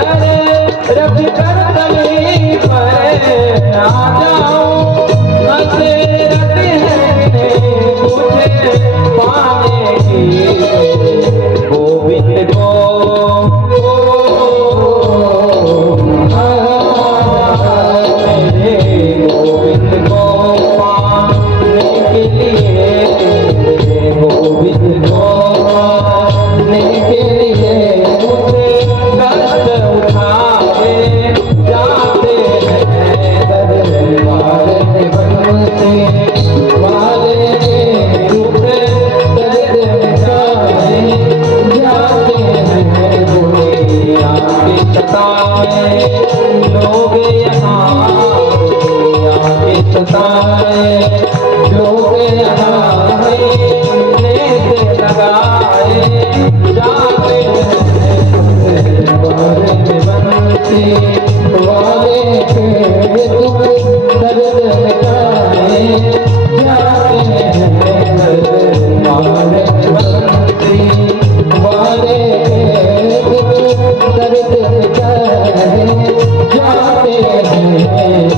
रख कर तली पर आ जाऊं, हसरत है मुझे पाने की गोविंद को। लोग यहाँ लोग यहाँ नेत लगाए जाते हैं बारे बंसी वाले के दुख दर्द मिटाए जाते हैं बारे बंसी वाले के दुख दर्द मिटाए जाते हैं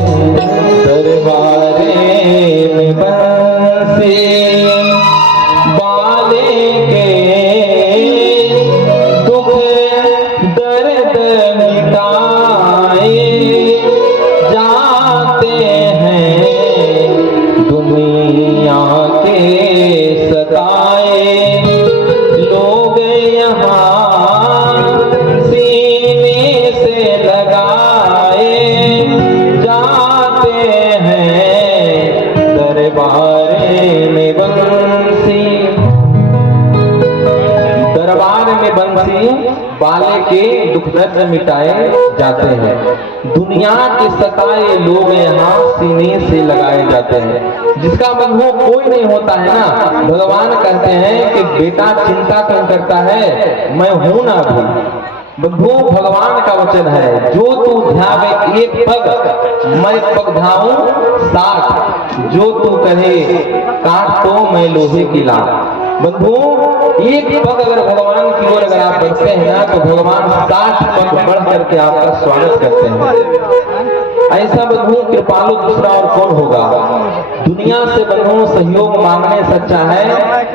दरबारे में बंसी वाले के दुख दर्द मिटाए जाते हैं दुनिया के सताए लोग यहाँ सीने से लगाए जाते हैं दरबारे में बंसी। दरबार में बंसी वाले के दुख दर्द मिटाए जाते हैं, दुनिया के सताए लोग यहाँ सीने से लगाए जाते हैं। जिसका बंधु कोई नहीं होता है ना, भगवान कहते हैं कि बेटा चिंता क्यों करता है, मैं हूं ना भी। बंधु भगवान का वचन है, जो तू ध्यावे एक पग मैं पग धाऊं 60, जो तू कहे काट तो मैं लोहे की लाट। बंधु एक पग अगर भगवान की ओर अगर आप बढ़ते हैं ना, तो भगवान 60 पग बढ़ करके आपका स्वागत करते हैं। ऐसा बंधु कृपालु दूसरा और कौन होगा। दुनिया से बंधु सहयोग मांगने से अच्छा है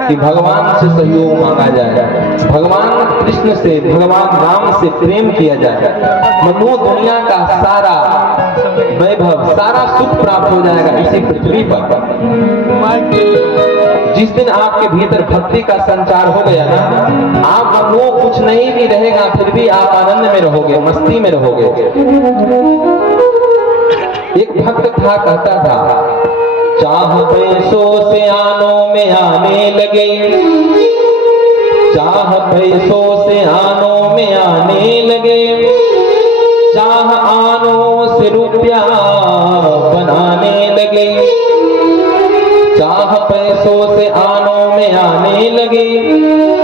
कि भगवान से सहयोग मांगा जाए, भगवान कृष्ण से भगवान राम से प्रेम किया जाए। बंधु दुनिया का सारा वैभव सारा सुख प्राप्त हो जाएगा इसी पृथ्वी पर। जिस दिन आपके भीतर भक्ति का संचार हो गया ना, आप बंधु कुछ नहीं भी रहेगा फिर भी आप आनंद में रहोगे, मस्ती में रहोगे। एक भक्त था, कहता था चाह पैसों से आनों में आने लगे, चाह पैसों से आनों में आने लगे, चाह आनों से रुपया बनाने लगे, चाह पैसों से आनों में आने लगे,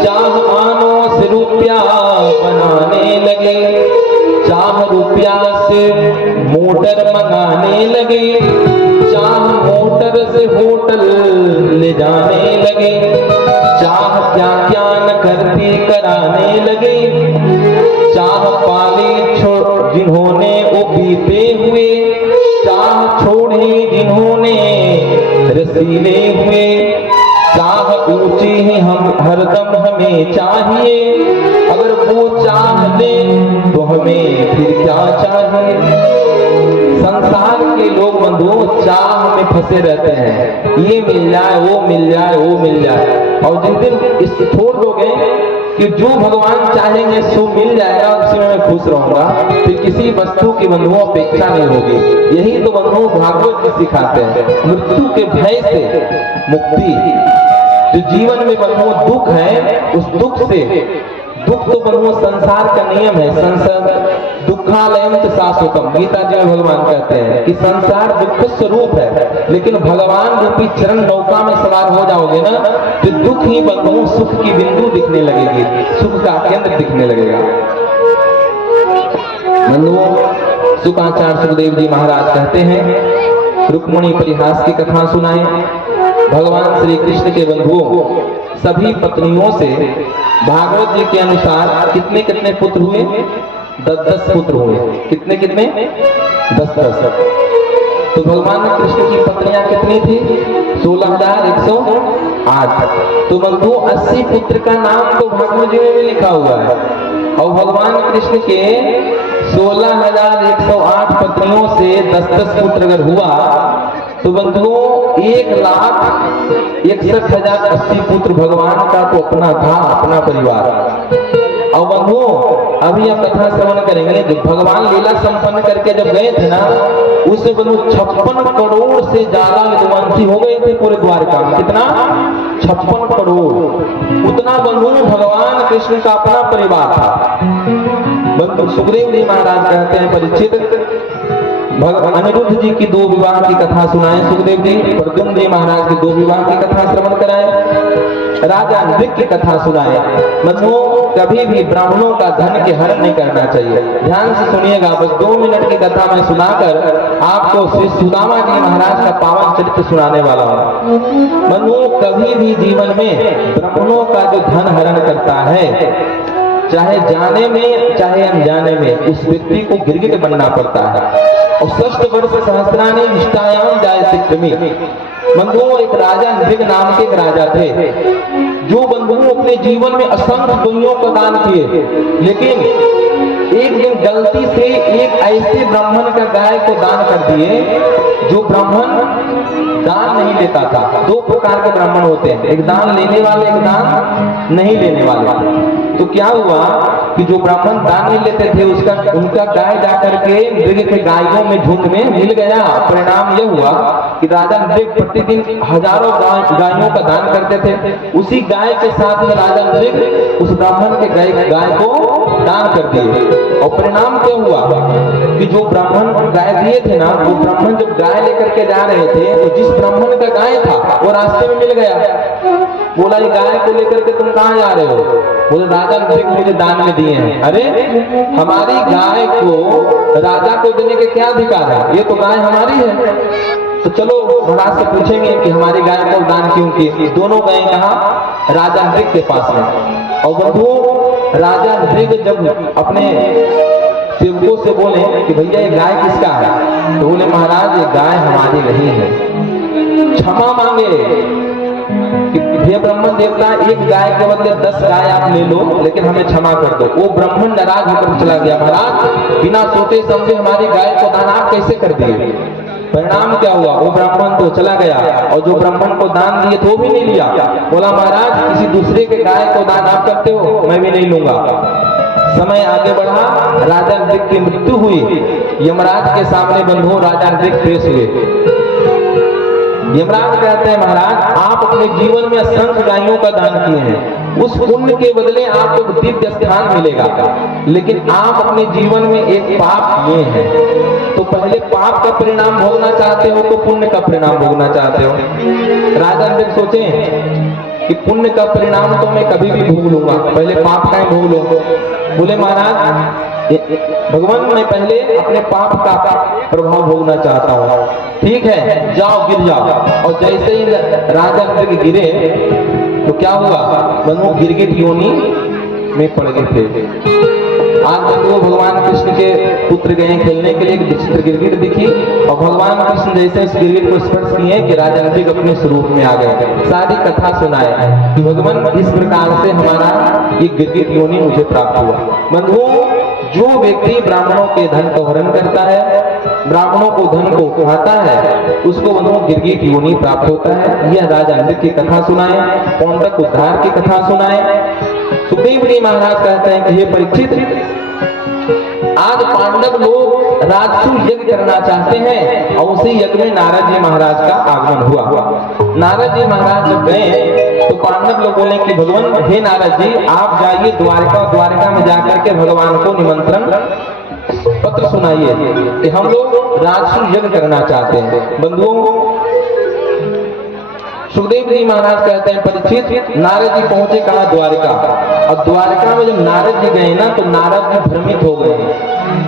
चाह आनों से रुपया बनाने लगे, चाह रुपया से मोटर मंगाने लगे, चाह मोटर से होटल ले जाने लगे, चाह क्या क्या न करते कराने लगे, चाह पाले जिन्होंने वो बीते हुए, चाह छोड़े जिन्होंने रसीले हुए, चाह ऊंची ही हम हरदम हमें चाहिए, अगर वो चाह ले तो हमें फिर क्या चाहिए। संसार के लोग बंधु चाह में फंसे रहते हैं, ये मिल जाए वो मिल जाए वो मिल जाए, और जिस दिन इस छोड़ दोगे कि जो भगवान चाहेंगे सो मिल जाएगा, उसी में मैं खुश रहूंगा, फिर किसी वस्तु की बंधुओं अपेक्षा नहीं होगी। यही तो बंधु भागवत में सिखाते हैं, मृत्यु के भय से मुक्ति। जो जीवन में बंधु दुख है, उस दुख से, दुख तो बंधु संसार का नियम है, संसार दुखालयंत शाश्वतम, गीता जी में भगवान कहते हैं कि संसार दुख स्वरूप है, लेकिन भगवान रूपी चरण नौका में सवार हो जाओगे ना, तो दुख ही बंधु सुख की बिंदु दिखने लगेगी, सुख का केंद्र दिखने लगेगा। बंधुओं, शुकाचार्य सुखदेव जी महाराज कहते हैं, रुक्मिणी परिहास की कथा सुनाए। भगवान श्री कृष्ण के बंधुओं सभी पत्नियों से भागवत जी के अनुसार कितने कितने पुत्र हुए, 10 पुत्र हुए। कितने कितने? 10। तो भगवान कृष्ण की पत्नियां कितनी थी? 16,108। तो बंधु 80 पुत्र का नाम तो भागवत जी में भी लिखा हुआ है। और भगवान कृष्ण के 16,108 पत्नियों से 10 पुत्र अगर हुआ तो बंधुओं 1,61,080 पुत्र भगवान का तो अपना था, अपना परिवार। और बंधुओं अभी आप कथा श्रवण करेंगे, जब भगवान लीला संपन्न करके जब गए थे ना, उससे बंधु 56 करोड़ से ज्यादा विद्वांसी हो गए थे पूरे द्वारका में। कितना? 56 करोड़। उतना बंधु भगवान कृष्ण का अपना परिवार था। बंधु सुखदेव जी महाराज कहते हैं परीक्षित अनिरुद्ध जी की 2 विवाह की कथा सुनाए सुखदेव जी, प्रद्युम्न जी महाराज की 2 विवाह की कथा श्रवण कराए, राजा नृग की कथा सुनाए। बंधुओं कभी भी ब्राह्मणों का धन के हरण नहीं करना चाहिए। ध्यान से सुनिएगा, बस 2 मिनट की कथा मैं सुनाकर आपको श्री सुदामा जी महाराज का पावन चरित्र सुनाने वाला हूँ। बंधुओं कभी भी जीवन में ब्राह्मणों का जो धन हरण करता है, चाहे जाने में चाहे अनजाने में, उस व्यक्ति को गिरगिट बनना पड़ता है। और 6 वर्ष सहस्राणी निष्ठायाम जायते। बंधुओं एक राजा नृग नाम के एक राजा थे, जो बंधुओं अपने जीवन में असंख्य गैयों का दान किए, लेकिन एक दिन गलती से एक ऐसे ब्राह्मण का गाय को दान कर दिए जो ब्राह्मण दान नहीं लेता था। 2 प्रकार के ब्राह्मण होते हैं, एक दान लेने वाले, एक दान नहीं लेने वाले। तो क्या हुआ कि जो ब्राह्मण दान नहीं लेते थे उनका गाय जाकर के नृग के गायों में झुंड में मिल गया। परिणाम यह हुआ कि राजा नृग प्रतिदिन हजारों गायों का दान करते थे। उसी गाय के साथ में राजा नृग उस ब्राह्मण के गाय को दान कर दिए। और परिणाम क्या हुआ कि जो ब्राह्मण गाय दिए थे ना, वो ब्राह्मण जब गाय लेकर के जा रहे थे तो जिस ब्राह्मण का गाय था वो रास्ते में मिल गया। बोला ये गाय को लेकर के तुम कहाँ जा रहे हो? बोले राजा नृग मुझे दान में दिए हैं। अरे हमारी गाय को राजा को देने के क्या अधिकार है? ये तो गाय हमारी है। तो चलो महाराज से पूछेंगे कि हमारी गाय को दान क्यों किए। दोनों गए कहाँ? राजा नृग के पास में। और बंधुओं राजा नृग जब अपने सेवकों से बोले कि भैया ये गाय किसका है, तो बोले महाराज ये गाय हमारी नहीं है। क्षमा मांगे कि हे ब्राह्मण देवता, एक गाय के बदले 10 गाय आप ले लो, लेकिन हमें क्षमा कर दो। वो ब्राह्मण नाराज होकर चला गया, महाराज बिना सोचे समझे हमारी गाय को दान आप कैसे कर दिए? परिणाम क्या हुआ? वो ब्राह्मण तो चला गया और जो ब्राह्मण को दान दिए तो भी नहीं लिया। बोला महाराज किसी दूसरे के गाय को दान आप करते हो, मैं भी नहीं लूंगा। समय आगे बढ़ा, राजा नृग की मृत्यु हुई। यमराज के सामने बंधुओं राजा नृग पेश हुए। यमराज कहते हैं महाराज आप अपने जीवन में असंख्य गायों का दान किए हैं, उस पुण्य के बदले आपको दिव्य स्थान मिलेगा, लेकिन आप अपने जीवन में एक पाप किए हैं। तो पहले पाप का परिणाम भोगना चाहते हो तो पुण्य का परिणाम भोगना चाहते हो? राजा नृग सोचे कि पुण्य का परिणाम तो मैं कभी भी भोग लूंगा, पहले पाप का ही भोग लूंगा। बोले महाराज भगवान मैं पहले अपने पाप का प्रभाव भोगना चाहता हूँ। ठीक है जाओ गिर जाओ। और जैसे ही राजा नृग गिरे तो क्या हुआ? बंधु गिरगिट योनि में पड़ गए थे। आज बंधुओं भगवान कृष्ण के पुत्र गए खेलने के लिए, एक विचित्र गिरगिट दिखी और भगवान कृष्ण जैसे इस गिरगिट को स्पर्श किए कि राजा नृग अपने स्वरूप में आ गए। सारी कथा सुनाए कि भगवान इस प्रकार से हमारा ये गिरगिट योनि मुझे प्राप्त हुआ। बंधुओं जो व्यक्ति ब्राह्मणों के धन का हरण करता है, ब्राह्मणों को धन को खाता है, उसको बंधुओं गिरगिट योनि प्राप्त होता है। यह राजा नृग की कथा सुनाए, पौंड्रक उद्धार की कथा सुनाए। सुखदेव जी महाराज कहते हैं कि हे परीक्षित, आज पांडव लोग राजसु यज्ञ करना चाहते हैं और उसी यज्ञ में नारद जी महाराज का आगमन हुआ। नारद जी महाराज जब गए तो पांडव लोग बोले कि भगवान हे नारद जी आप जाइए द्वारका में जाकर के भगवान को निमंत्रण पत्र सुनाइए कि हम लोग राजसु यज्ञ करना चाहते हैं। बंधुओं सुखदेव जी महाराज कहते हैं परीक्षित नारद जी पहुंचे कहा? द्वारका। और द्वारका में जब नारद जी गए ना तो नारद जी भ्रमित हो गए।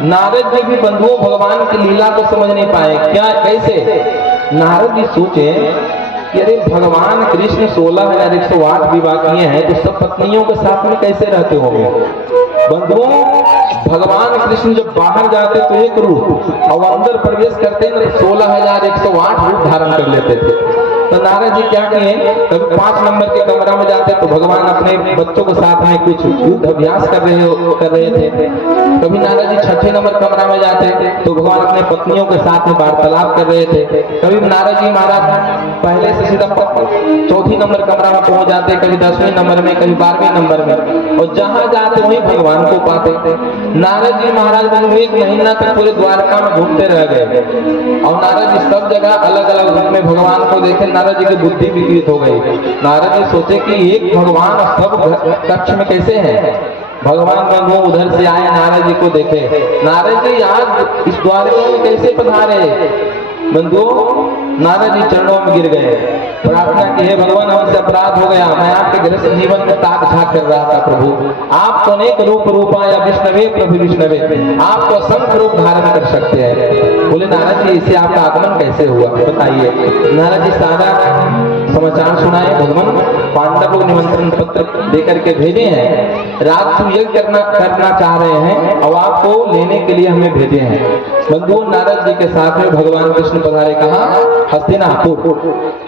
नारद जी भी बंधुओं भगवान की लीला को समझ नहीं पाए। क्या कैसे? नारद जी सोचे कि अरे भगवान कृष्ण 16,108 विवाह किए हैं तो सब पत्नियों के साथ में कैसे रहते होंगे? बंधुओं, भगवान कृष्ण जब बाहर जाते तो एक रूप और अंदर प्रवेश करते ना 16,108 रूप धारण कर लेते थे। तो नारद जी क्या किए, कभी 5 नंबर के कमरा में जाते तो भगवान अपने बच्चों के साथ में कुछ युद्ध अभ्यास कर रहे थे। कभी नारद जी 6 नंबर कमरा में जाते तो भगवान अपने पत्नियों के साथ में वार्तालाप कर रहे थे। कभी नारद जी महाराज पहले से सीधा 4 नंबर कमरा में पहुंच जाते, कभी 10वें नंबर में, कभी 12वें नंबर में, और जहां जाते वहीं भगवान को पाते थे। नारद जी महाराज बंधु 1 महीना तक पूरे द्वारका में घूमते रह गए और नारद जी सब जगह अलग अलग रूप में भगवान को देखे। नारद जी की बुद्धि विकृत हो गई। नारद जी सोचे कि एक भगवान सब कक्ष में कैसे हैं। भगवान बंधु उधर से आए, नारद जी को देखे। नारद जी आज इस द्वारका में कैसे पधारे। बंधु नारद जी चरणों में गिर गए, प्रार्थना की, हे भगवान हमसे अपराध हो गया, मैं आपके गृहस्थ जीवन में ताक झाक कर रहा था। प्रभु आप तो अनेक रूप रूपाया विष्णवे प्रभु विष्णवे, आप तो असंख्य रूप धारण कर सकते हैं। बोले नारद जी इससे आपका आगमन कैसे हुआ बताइए। नारद जी सारा समाचार सुनाए। भगवान पांडव लोग निमंत्रण पत्र देकर के भेजे हैं, राजसू यज्ञ करना चाह रहे हैं और आपको लेने के लिए हमें भेजे हैं। बंधु नारद जी के साथ में भगवान कृष्ण पधारे कहा हस्तिनापुर।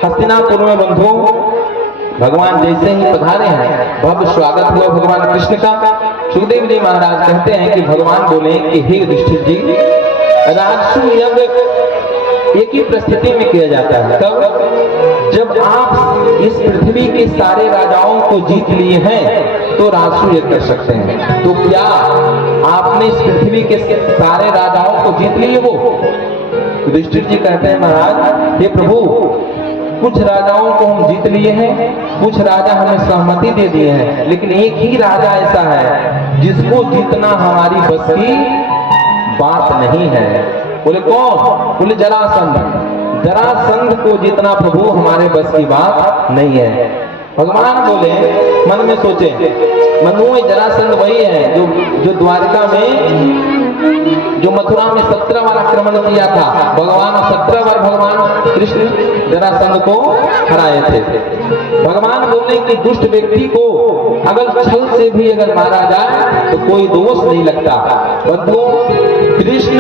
हस्तिनापुर में बंधु भगवान जैसे ही पधारे हैं भव्य स्वागत हुआ भगवान कृष्ण का। सुखदेव जी महाराज कहते हैं कि भगवान बोले कि हे युधिष्ठिर जी, राजसू यज्ञ एक ही परिस्थिति में किया जाता है, तब जब आप इस पृथ्वी के सारे राजाओं को जीत लिए हैं तो राजसू यज्ञ कर सकते हैं। तो क्या आपने इस पृथ्वी के सारे राजाओं को जीत लिए? वो युधिष्ठिर जी कहते हैं महाराज हे प्रभु, कुछ राजाओं को हम जीत लिए हैं, कुछ राजा हमें सहमति दे दिए हैं, लेकिन एक ही राजा ऐसा है जिसको जीतना हमारी बस की बात नहीं है। बोले कौन? बोले जरासंध। जरासंध को जीतना प्रभु हमारे बस की बात नहीं है। भगवान बोले मन में सोचे, मनु जरासंध वही है जो द्वारका में, जो मथुरा में 17 बार आक्रमण किया था। भगवान 17 बार भगवान कृष्ण जरासंध को हराए थे। भगवान बोले कि दुष्ट व्यक्ति को अगर छल से भी अगर मारा जाए तो कोई दोष नहीं लगता। बंधु कृष्ण,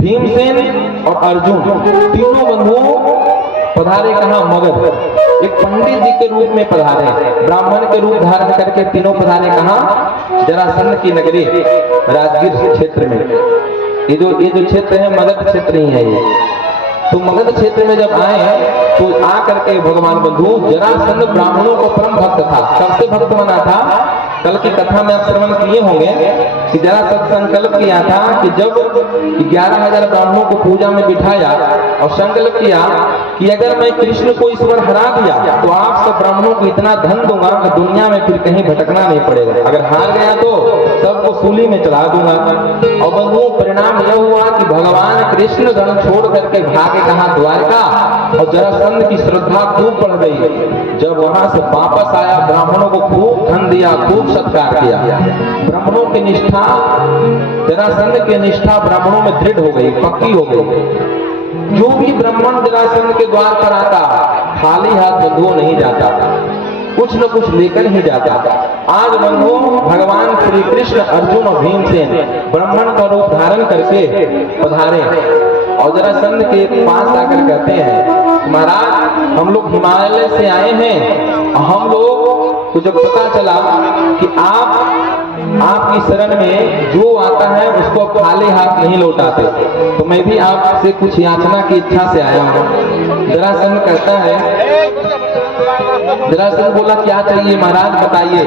भीमसेन और अर्जुन तीनों बंधुओं पधारे कहा मगध। एक पंडित जी के रूप में पधारे, ब्राह्मण के रूप धारण करके तीनों पधारे कहा जरासंध की नगरी राजगीर क्षेत्र में। ये जो क्षेत्र है मगध क्षेत्र ही है ये। तो मगध क्षेत्र में जब आए तो आकर के भगवान बंधु, जरासंध ब्राह्मणों को परम भक्त था। सबसे भक्त बना था। कल की कथा में आप श्रवण किए होंगे कि जरासंध संकल्प किया था कि जब 11,000 ब्राह्मणों को पूजा में बिठाया और संकल्प किया कि अगर मैं कृष्ण को इस बार हरा दिया तो आप सब ब्राह्मणों को इतना धन दूंगा कि दुनिया में फिर कहीं भटकना नहीं पड़ेगा, अगर हार गया तो सबको सूली में चढ़ा दूंगा। और बंधुओं परिणाम यह हुआ कि भगवान कृष्ण धन छोड़ करके भागे कहा द्वारका, और जरासंध की श्रद्धा खूब बढ़ गई। जब वहां से वापस आया ब्राह्मणों को खूब धन दिया, खूब सत्कार किया। ब्राह्मणों की निष्ठा, जरासंध की निष्ठा ब्राह्मणों में दृढ़ हो गई, पक्की हो गई। जो भी ब्राह्मण जरासंध के द्वार पर आता खाली हाथ बंधुओं नहीं जाता, कुछ न कुछ लेकर ही जाता। आज बंधुओं भगवान श्री कृष्ण अर्जुन और भीमसेन ब्राह्मण का रूप धारण करके पधारे और जरासंध के पास आकर कहते हैं महाराज हम लोग हिमालय से आए हैं, हम लोग को जब पता चला कि आपकी शरण में जो आता है उसको खाली हाथ नहीं लौटाते, तो मैं भी आपसे कुछ याचना की इच्छा से आया हूँ। जरासंध कहता है, जरासंध बोला क्या चाहिए महाराज बताइए,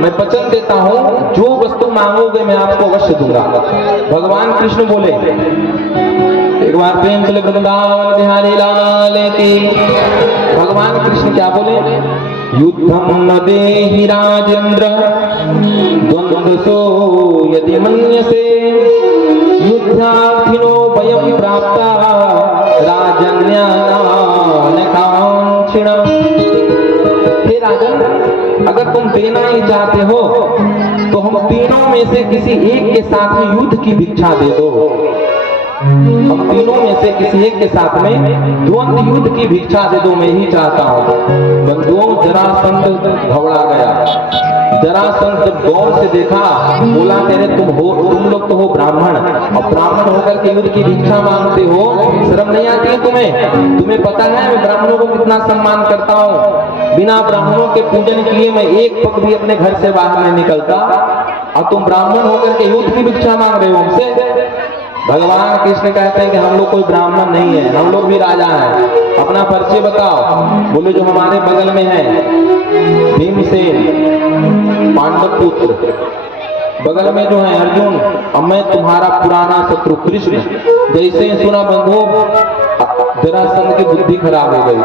मैं वचन देता हूँ जो वस्तु मांगोगे मैं आपको अवश्य दूंगा। भगवान कृष्ण बोले, एक बार प्रेम से वृंदावन बिहारी लाल की। भगवान कृष्ण क्या बोले, युद्धम न देहि राजेंद्र द्वंद्वसो यदि मन्यसे, युद्धार्थिनो वयं प्राप्ता राजन्यानां कांक्षिणा। हे राजन, अगर तुम देना ही चाहते हो तो हम तीनों में से किसी एक के साथ युद्ध की भिक्षा दे दो। हम तीनों में से किसी एक के साथ में द्वंद्व युद्ध की भिक्षा दे दो, मैं ही चाहता हूँ। बंधुओं, जरासंध घबरा गया। जरासंध जब गौर से देखा, बोला कह रहे तुम लोग तो हो ब्राह्मण, और ब्राह्मण होकर के युद्ध की भिक्षा मांगते हो, शर्म नहीं आती है तुम्हें पता है मैं ब्राह्मणों को कितना सम्मान करता हूँ। बिना ब्राह्मणों के पूजन किए मैं एक पग भी अपने घर से बाहर नहीं निकलता, और तुम ब्राह्मण होकर के युद्ध की भिक्षा मांग रहे हो हमसे। भगवान कृष्ण कहते हैं कि हम लोग कोई ब्राह्मण नहीं है, हम लोग भी राजा हैं। अपना परिचय बताओ। बोले जो हमारे बगल में है भीमसेन, पांडव पुत्र, बगल में जो है अर्जुन, और मैं तुम्हारा पुराना शत्रु कृष्ण। जैसे ही सुना बंधु, जरासंध की बुद्धि खराब हो गई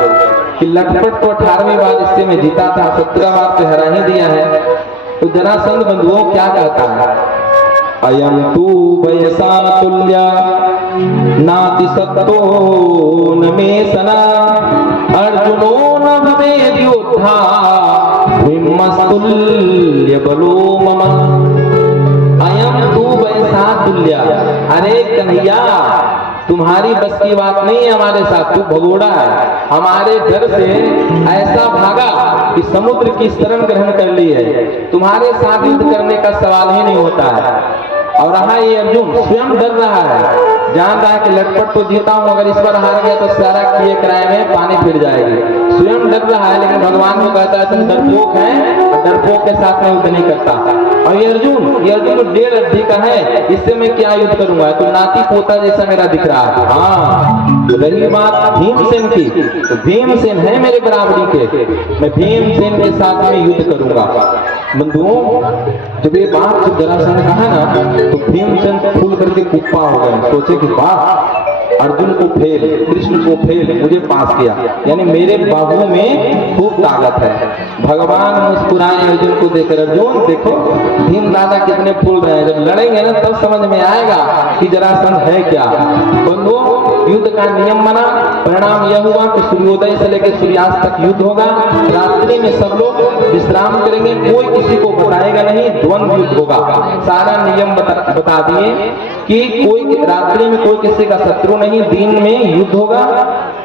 कि लटपट तो 18वीं बार इससे मैं जीता था, 17 बार तो हरा ही दिया है। तो जरासंध बंधुओं क्या कहता है, अयम तू वयसा तुल्य नाति सत्तो न मे सना अर्जुनो न भवेद योद्धा भीमस्तुल्य बलो मम। अयम तू वयसा तुल्य, अरे कन्हैया तुम्हारी बस की बात नहीं है हमारे साथ, तू भगोड़ा है। हमारे डर से ऐसा भागा कि समुद्र की शरण ग्रहण कर ली है, तुम्हारे साथ युद्ध करने का सवाल ही नहीं होता है। और रहा ये अर्जुन, स्वयं डर रहा है, जान रहा है कि लटपट तो जीता हूं, अगर इस बार हार गया तो सारा किए कराए में पानी फिर जाएगी। स्वयं डर रहा है, लेकिन भगवान को कहता है तुम डरपोक है, डरपोक के साथ में युद्ध नहीं करता। और ये अर्जुन तो 1.5 अवधि का है, इससे मैं क्या युद्ध करूंगा, तो नाती पोता जैसा मेरा दिख रहा है। हाँ, तो रही बात भीमसेन की, तो भीमसेन है मेरे बराबरी के, मैं भीमसेन के साथ में युद्ध करूंगा। बंधुओं, जब ये बात जब जरासंध ने कहा ना, तो भीमसेन फूल करके कुप्पा हो गए। सोचे कि वाह, अर्जुन को फेल, कृष्ण को फेल, मुझे पास किया, यानी मेरे बाहुओं में खूब ताकत है। भगवान मुस्कुराए अर्जुन को देखकर, अर्जुन देखो भीम दादा कितने फूल रहे हैं, जब लड़ेंगे ना तब समझ में आएगा कि जरासंध है क्या। बंधुओं, युद्ध का नियम बना, परिणाम यह हुआ कि सूर्योदय से लेकर सूर्यास्त तक युद्ध होगा। रात्रि में सब लोग विश्राम करेंगे, कोई किसी को बताएगा नहीं, द्वंद्व युद्ध होगा। सारा नियम बता दिए कि कोई रात्रि में कोई किसी का शत्रु नहीं, दिन में युद्ध होगा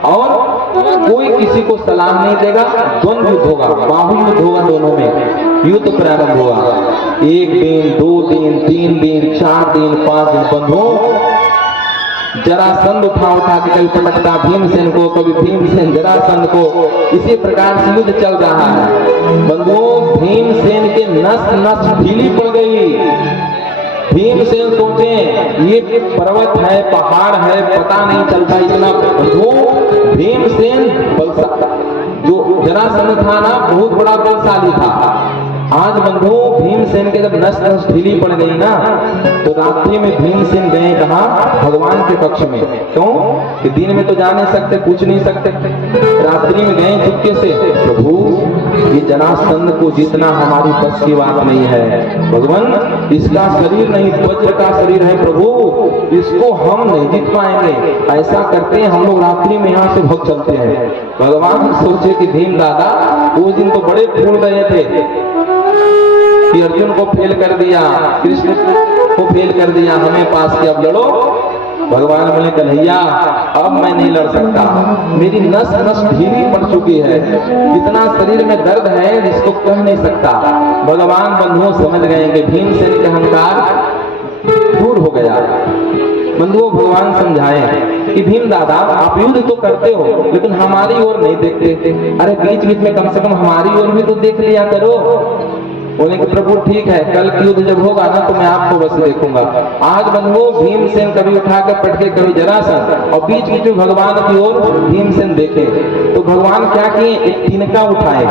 और कोई किसी को सलाम नहीं देगा, द्वंद्व युद्ध होगा, बाहु युद्ध होगा, दोनों में युद्ध प्रारंभ होगा। 1 दिन, 2 दिन, 3 दिन, 4 दिन, 5 दिन। बंधुओं, जरासंध उठा के कभी पटकता भीमसेन को, कभी भीमसेन जरासंध को, इसी प्रकार से युद्ध चल रहा है। बंधुओं, भीमसेन के नस नस ढीली पड़ गई। भीमसेन सोचे ये पर्वत है, पहाड़ है, पता नहीं चलता इतना। बंधुओं, भीमसेन जो जरासंध था ना, बहुत बड़ा बलशाली था। आज बंधुओं, भीमसेन के जब नस नस ढीली पड़ गई ना, तो रात्रि में भीमसेन गए कहा, भगवान के कक्ष में। क्यों कि दिन में तो जा नहीं सकते, पूछ नहीं सकते, रात्रि में गए चुपके से, प्रभु ये जरासंध को जितना हमारी बस की बात नहीं है, भगवान इसका शरीर नहीं, वज्र का शरीर है प्रभु, इसको हम नहीं जीत पाएंगे। ऐसा करते हैं हम लोग रात्रि में यहाँ से भाग चलते हैं। भगवान सोचे कि भीम दादा उस दिन तो बड़े फूल रहे थे कि अर्जुन को फेल कर दिया, कृष्ण को फेल कर दिया, हमें पास किया, अब लड़ो। भगवान बोले कन्हैया अब मैं नहीं लड़ सकता, मेरी नस नस ढीली पड़ चुकी है, इतना शरीर में दर्द है जिसको कह नहीं सकता। भगवान बंधुओं समझ गए कि भीमसेन का अहंकार दूर हो गया। बंधुओं, भगवान समझाए कि भीम दादा आप युद्ध तो करते हो लेकिन हमारी ओर नहीं देखते, अरे बीच बीच में कम से कम हमारी ओर भी तो देख लिया करो। बोले कि प्रभु ठीक है, कल की युद्ध जब होगा ना तो मैं आपको बस देखूंगा। आज बंधुओं, भीमसेन कभी उठा कर पटके, कभी जरासंध, और बीच बीच में भगवान की ओर भीमसेन देखे तो भगवान क्या किए, एक तिनका उठाए,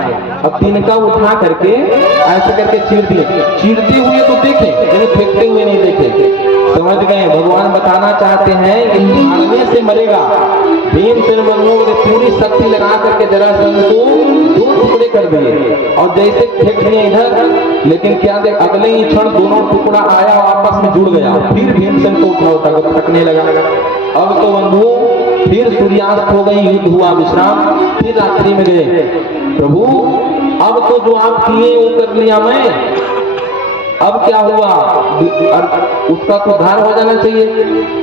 अब तिनका उठा करके ऐसे करके चीर दिए। चीरते हुए तो देखे लेकिन फेंकते हुए नहीं देखे। समझ गए, भगवान बताना चाहते हैं कि मारने से मरेगा। भीमसेन बंधुओं ने पूरी शक्ति लगा करके जरासंध को 2 टुकड़े कर दिए और जैसे फेंक दिए इधर, लेकिन क्या देख अगले ही क्षण दोनों टुकड़ा आया और आपस में जुड़ गया। फिर भीमसेन को उठा पटकने लगा। अब तो बंधुओं फिर सूर्यास्त हो गई, युद्ध हुआ, विश्राम, फिर रात्रि में गए। प्रभु अब तो जो आप किए वो कर लिया मैं, अब क्या हुआ, उसका तो उद्धार हो जाना चाहिए।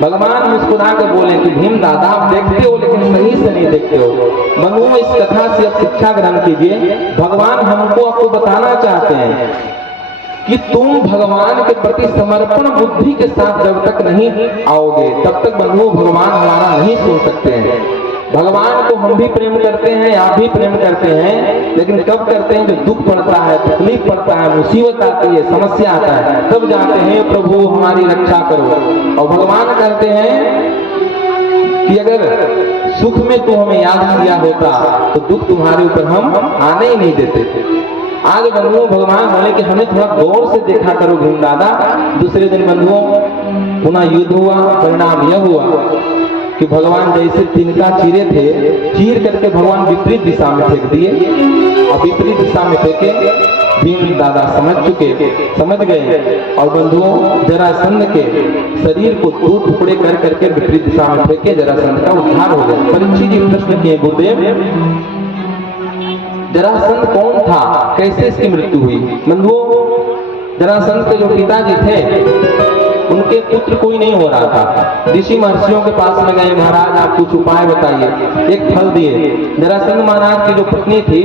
भगवान मुस्कुरा कर बोले कि भीम दादा आप देखते हो लेकिन सही से नहीं देखते हो। बंधुओं इस कथा से अब शिक्षा ग्रहण कीजिए। भगवान हमको आपको बताना चाहते हैं कि तुम भगवान के प्रति समर्पण बुद्धि के साथ जब तक नहीं आओगे तब तक बंधुओं भगवान हमारा नहीं सुन सकते हैं। भगवान को हम भी प्रेम करते हैं, आप भी प्रेम करते हैं, लेकिन कब करते हैं जब दुख पड़ता है, तकलीफ पड़ता है, मुसीबत आती है, समस्या आता है, तब जाते हैं प्रभु हमारी रक्षा करो। और भगवान कहते हैं कि अगर सुख में तू हमें याद किया होता तो दुख तुम्हारे ऊपर हम आने ही नहीं देते थे। आज बंधुओं भगवान बोले कि हमें थोड़ा गौर से देखा करो भीम दादा। दूसरे दिन बंधुओं पुनः युद्ध हुआ। परिणाम यह हुआ कि भगवान जैसे तिनका चीरे थे, चीर करके भगवान विपरीत दिशा में फेंक दिए और विपरीत दिशा में फेंके। भीम दादा समझ गए और बंधुओं जरासंध के शरीर को 2 टुकड़े कर करके विपरीत दिशा में फेंके। जरासंध का उद्धार हो गया। परीक्षित जी प्रश्न किए गुरुदेव जरासंध कौन था, कैसे इसकी मृत्यु हुई? बंधुओं जरासंध के जो पिताजी थे उनके पुत्र कोई नहीं हो रहा था। ऋषि महर्षियों के पास में गए, महाराज आप कुछ उपाय बताइए। एक फल दिए। जरासंध महाराज की जो पत्नी थी,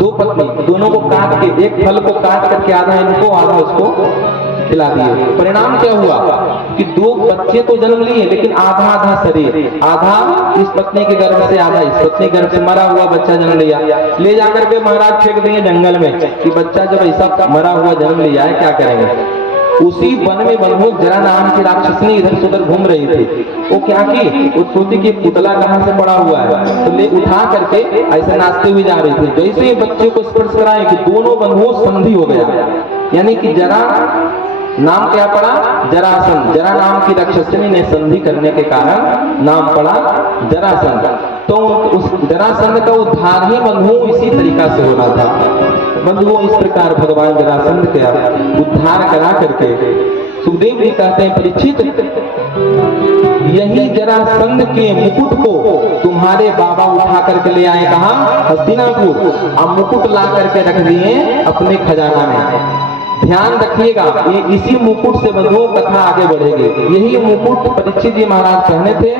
2 पत्नी, दोनों को काट के, एक फल को काट करके आधा इनको आधा उसको खिला दिए। परिणाम क्या हुआ कि 2 बच्चे तो जन्म लिए लेकिन आधा आधा शरीर, आधा इस पत्नी के गर्भ से, आधा इस पत्नी के गर्भ से मरा हुआ बच्चा जन्म लिया। ले जाकर के महाराज फेंक दिए जंगल में कि बच्चा जब ऐसा मरा हुआ जन्म लिया है क्या करेंगे। उसी वन में बंधु जरा नाम की राक्षसनी इधर से उधर घूम रही थी। वो क्या की, वो सोची कि पुतला कहाँ से पड़ा हुआ है, तो ले उठा करके ऐसे नाचते हुए जा रही थी। जैसे ही बच्चे को स्पर्श कराए कि दोनों बंधुओं संधि हो गया, यानी कि जरा नाम क्या पड़ा, जरासंध। जरा नाम की राक्षसनी ने संधि करने के कारण नाम पड़ा जरासंध। तो उस जरासंध का उद्धार ही बंधुओं इसी तरीका से होना था। बंधुओं इस प्रकार भगवान जरासंध का उद्धार करा करके सुखदेव जी कहते हैं परीक्षित यही जरासंध के मुकुट को तुम्हारे बाबा उठा करके ले आए, कहा हस्तिनापुर, और मुकुट ला करके रख दिए अपने खजाना में। ध्यान रखिएगा, ये इसी मुकुट से बंधुओं कथा आगे बढ़ेगी। यही मुकुट परीक्षित जी महाराज पहने थे,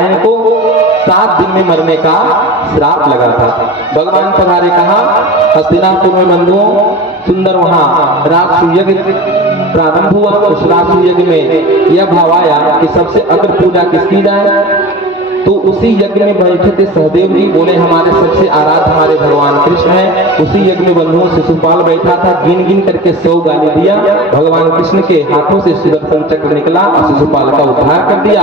इनको 7 दिन में मरने का श्राप लगा था। भगवान पधारे, कहा हस्तिनापुर में बंधुओं सुंदर वहां राजसूय यज्ञ प्रारंभ हुआ। उस राजसूय यज्ञ में यह भाव आया कि सबसे अग्र पूजा किसकी जाए, तो उसी यज्ञ में बैठे थे सहदेव जी। बोले हमारे सबसे आराध्य हमारे भगवान कृष्ण हैं। उसी यज्ञ में बंधुओं शिशुपाल बैठा था, गिन गिन करके 100 गाली दिया। भगवान कृष्ण के हाथों से सुदर्शन चक्र निकला और शिशुपाल का उद्धार कर दिया।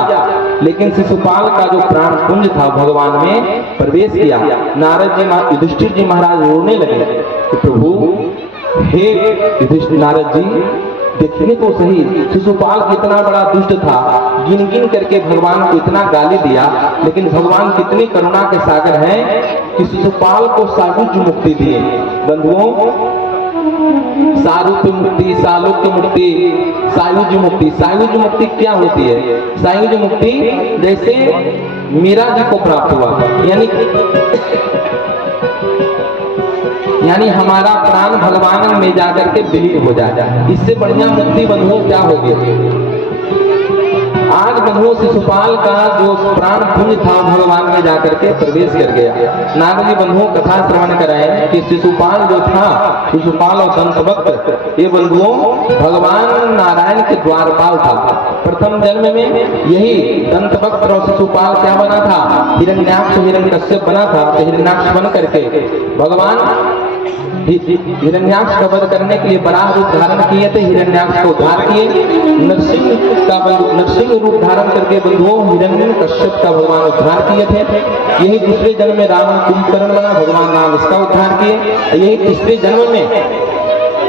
लेकिन शिशुपाल का जो प्राण पुंज था भगवान में प्रवेश किया। नारद जी, युधिष्ठिर जी महाराज रोने लगे कि प्रभु, हे युधिष्ठिर, नारद जी देखिए तो सही, शिशुपाल कितना बड़ा दुष्ट था, गिन गिन करके भगवान को इतना गाली दिया, लेकिन भगवान कितनी करुणा के सागर हैं कि शिशुपाल को सायुज्य मुक्ति दिए। बंधुओं सारूप्य मुक्ति, सालोक्य मुक्ति, सायुज्य मुक्ति। सायुज्य मुक्ति क्या होती है? सायुज्य मुक्ति जैसे मीरा जी को प्राप्त हुआ, यानी हमारा प्राण भगवान में जाकर के विलीन हो जाए। इससे बढ़िया मुक्ति बंधुओं क्या होगी? आज बंधुओं शिशुपाल का जो प्राण पुंज था भगवान में जाकर के प्रवेश कर गया। नारद जी बंधुओं कथा श्रवण कराए कि शिशुपाल जो था, शिशुपाल और दंतवक्त, ये बंधुओं भगवान नारायण के द्वारपाल था। प्रथम जन्म में यही दंतवक्त और शिशुपाल क्या बना था? हिरण्याक्ष हिरण्यकश्यप बना था। तो हिरण्याक्ष बन करके भगवान हिरण्याक्ष का वध करने के लिए बराह रूप धारण किए थे, हिरण्याक्ष को उद्धार किए। नरसिंह रूप धारण करके बंधुओं हिरण्यकश्यप का भगवान उद्धार किए थे। यही दूसरे जन्म में रावण कुंभकर्ण बना, भगवान राम इसका उद्धार किए। यही तीसरे जन्म में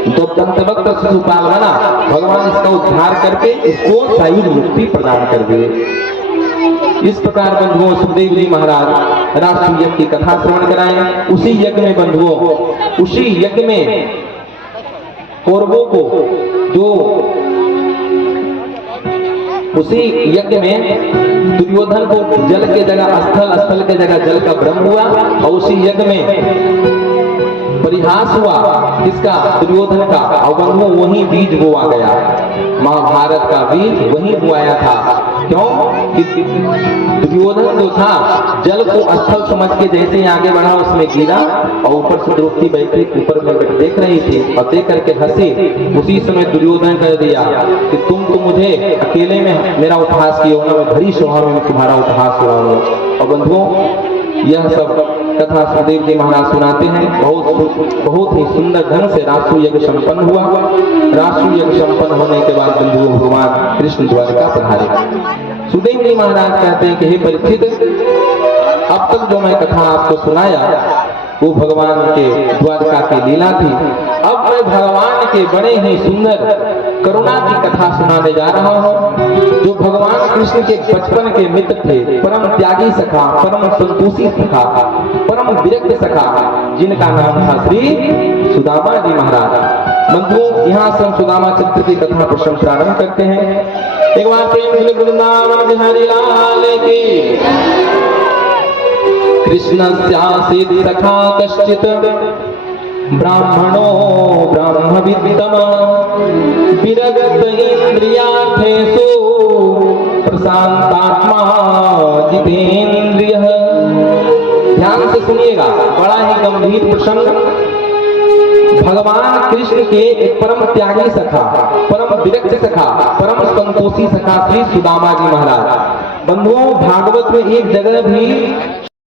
जब दंतवक्त शिशुपाल बना, भगवान इसका उद्धार करके इसको सायुज्य मुक्ति प्रदान कर दिए। इस प्रकार बंधुओं सुखदेव जी महाराज राष्ट्रीय यज्ञ की कथा श्रवण कराएं। उसी यज्ञ में बंधुओं, उसी यज्ञ में कौरवों को जो, उसी यज्ञ में दुर्योधन को जल के जगह स्थल, स्थल के जगह जल का भ्रम हुआ। और उसी यज्ञ में परिहास हुआ किसका? दुर्योधन का। और बंधुओं वही बीज बोआ गया, महाभारत का बीज वही बोया था। क्यों? कि दुर्योधन जो था जल को स्थल समझ के जैसे ही आगे बढ़ा उसमें गिरा, और ऊपर से द्रौपदी बैठी ऊपर में देख रही थी और देख करके हंसी। उसी समय दुर्योधन कर दिया कि तुम तो मुझे अकेले में मेरा उपहास किए हो ना, मैं भरी सभा में तुम्हारा उपहास हुआ हूँ। और बंधुओं यह सब कथा सुखदेव जी महाराज सुनाते हैं। बहुत ही सुंदर ढंग से रासु यज्ञ संपन्न हुआ। रासु यज्ञ संपन्न होने के बाद बंधुओं भगवान कृष्ण द्वारका पधारे। सुखदेव जी महाराज कहते हैं कि हे परीक्षित, अब तक जो मैं कथा आपको सुनाया वो भगवान के द्वारका की लीला थी। अब मैं भगवान के बड़े ही सुंदर करुणा की कथा सुनाने जा रहा हूँ, जो भगवान कृष्ण के बचपन के मित्र थे, परम त्यागी सखा, परम संतोषी सखा, परम विरक्त सखा, जिनका नाम था श्री सुदामा जी महाराज। बंधुओं यहाँ से हम सुदामा चरित्र की कथा प्रसंग प्रारंभ करते हैं। एक बार प्रेम से वृंदावन बिहारी लाल की। कृष्णस्यासीत् सखा कश्चित् ब्राह्मणो ब्राह्मवित्तम विरगत इन्द्रियार्थेषु प्रशांतात्मा जितेन्द्रियः। ध्यान से सुनिएगा, बड़ा ही गंभीर प्रसंग। भगवान कृष्ण के एक परम त्यागी सखा, परम विरक्त सखा, परम संतोषी सखा श्री सुदामा जी महाराज। बंधुओं भागवत में एक जगह भी